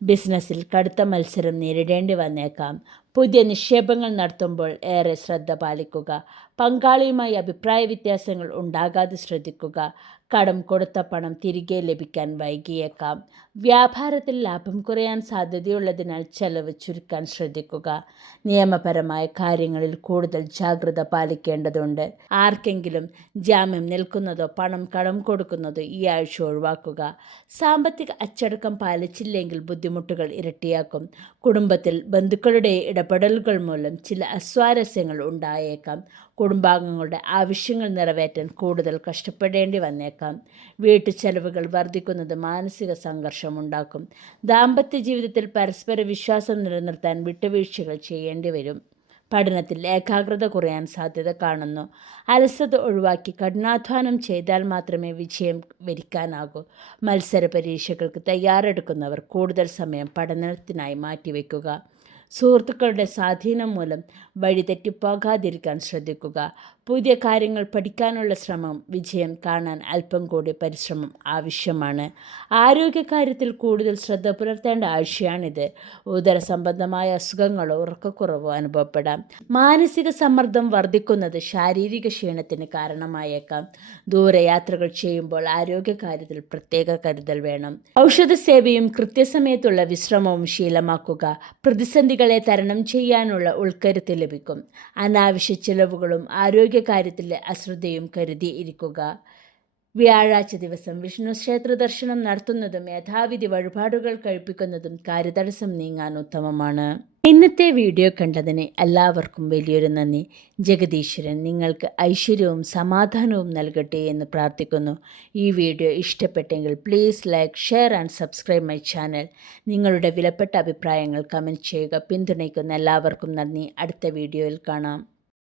ബിസിനസ്സിൽ കടുത്ത മത്സരം നേരിടേണ്ടി വന്നേക്കാം. പുതിയ നിക്ഷേപങ്ങൾ നടത്തുമ്പോൾ ഏറെ ശ്രദ്ധ പാലിക്കുക. പങ്കാളിയുമായി അഭിപ്രായ വ്യത്യാസങ്ങൾ ഉണ്ടാകാതെ ശ്രദ്ധിക്കുക. കടം കൊടുത്ത പണം തിരികെ ലഭിക്കാൻ വൈകിയേക്കാം. വ്യാപാരത്തിൽ ലാഭം കുറയാൻ സാധ്യതയുള്ളതിനാൽ ചെലവ് ചുരുക്കാൻ ശ്രദ്ധിക്കുക. നിയമപരമായ കാര്യങ്ങളിൽ കൂടുതൽ ജാഗ്രത പാലിക്കേണ്ടതുണ്ട്. ആർക്കെങ്കിലും ജാമ്യം നിൽക്കുന്നതോ പണം കടം കൊടുക്കുന്നതോ ഈ ആഴ്ച ഒഴിവാക്കുക. സാമ്പത്തിക അച്ചടക്കം പാലിച്ചില്ലെങ്കിൽ ബുദ്ധിമുട്ടുകൾ ഇരട്ടിയാക്കും. കുടുംബത്തിൽ ബന്ധുക്കളുടെ ഇടപെടലുകൾ മൂലം ചില അസ്വാരസ്യങ്ങൾ ഉണ്ടായേക്കാം. കുടുംബാംഗങ്ങളുടെ ആവശ്യങ്ങൾ നിറവേറ്റാൻ കൂടുതൽ കഷ്ടപ്പെടേണ്ടി വന്നേക്കാം. വീട്ടുചെലവുകൾ വർദ്ധിക്കുന്നത് മാനസിക സംഘർഷമുണ്ടാക്കും. ദാമ്പത്യ ജീവിതത്തിൽ പരസ്പര വിശ്വാസം നിലനിർത്താൻ വിട്ടുവീഴ്ചകൾ ചെയ്യേണ്ടി വരും. പഠനത്തിൽ ഏകാഗ്രത കുറയാൻ സാധ്യത കാണുന്നു. അലസത ഒഴിവാക്കി കഠിനാധ്വാനം ചെയ്താൽ മാത്രമേ വിജയം വരിക്കാനാകൂ. മത്സര പരീക്ഷകൾക്ക് തയ്യാറെടുക്കുന്നവർ കൂടുതൽ സമയം പഠനത്തിനായി മാറ്റിവെക്കുക. സുഹൃത്തുക്കളുടെ സ്വാധീനം മൂലം വഴിതെറ്റിപ്പോകാതിരിക്കാൻ ശ്രദ്ധിക്കുക. പുതിയ കാര്യങ്ങൾ പഠിക്കാനുള്ള ശ്രമം വിജയം കാണാൻ അല്പം കൂടി പരിശ്രമം ആവശ്യമാണ്. ആരോഗ്യകാര്യത്തിൽ കൂടുതൽ ശ്രദ്ധ പുലർത്തേണ്ട ആഴ്ചയാണിത്. ഉദര സംബന്ധമായ അസുഖങ്ങളോ ഉറക്കക്കുറവോ അനുഭവപ്പെടാം. മാനസിക സമ്മർദ്ദം വർദ്ധിക്കുന്നത് ശാരീരിക ക്ഷീണത്തിന് കാരണമായേക്കാം. ദൂരയാത്രകൾ ചെയ്യുമ്പോൾ ആരോഗ്യകാര്യത്തിൽ പ്രത്യേക കരുതൽ വേണം. ഔഷധസേവയും കൃത്യസമയത്തുള്ള വിശ്രമവും ശീലമാക്കുക. പ്രതിസന്ധികളെ തരണം ചെയ്യാനുള്ള ഉൾക്കരുത്ത് ലഭിക്കും. അനാവശ്യ ചിലവുകളും ആരോഗ്യകാര്യത്തിലെ അശ്രദ്ധയും കരുതി ഇരിക്കുക. വ്യാഴാഴ്ച ദിവസം വിഷ്ണു ക്ഷേത്ര ദർശനം നടത്തുന്നതും യഥാവിധി വഴിപാടുകൾ കഴിപ്പിക്കുന്നതും കാര്യതടസ്സം നീങ്ങാൻ ഉത്തമമാണ്. ഇന്നത്തെ വീഡിയോ കണ്ടതിന് എല്ലാവർക്കും വലിയൊരു നന്ദി. ജഗദീശ്വരൻ നിങ്ങൾക്ക് ഐശ്വര്യവും സമാധാനവും നൽകട്ടെ എന്ന് പ്രാർത്ഥിക്കുന്നു. ഈ വീഡിയോ ഇഷ്ടപ്പെട്ടെങ്കിൽ please like, share and subscribe my channel. നിങ്ങളുടെ വിലപ്പെട്ട അഭിപ്രായങ്ങൾ കമൻറ്റ് ചെയ്യുക. പിന്തുണയ്ക്കുന്ന എല്ലാവർക്കും നന്ദി. അടുത്ത വീഡിയോയിൽ കാണാം.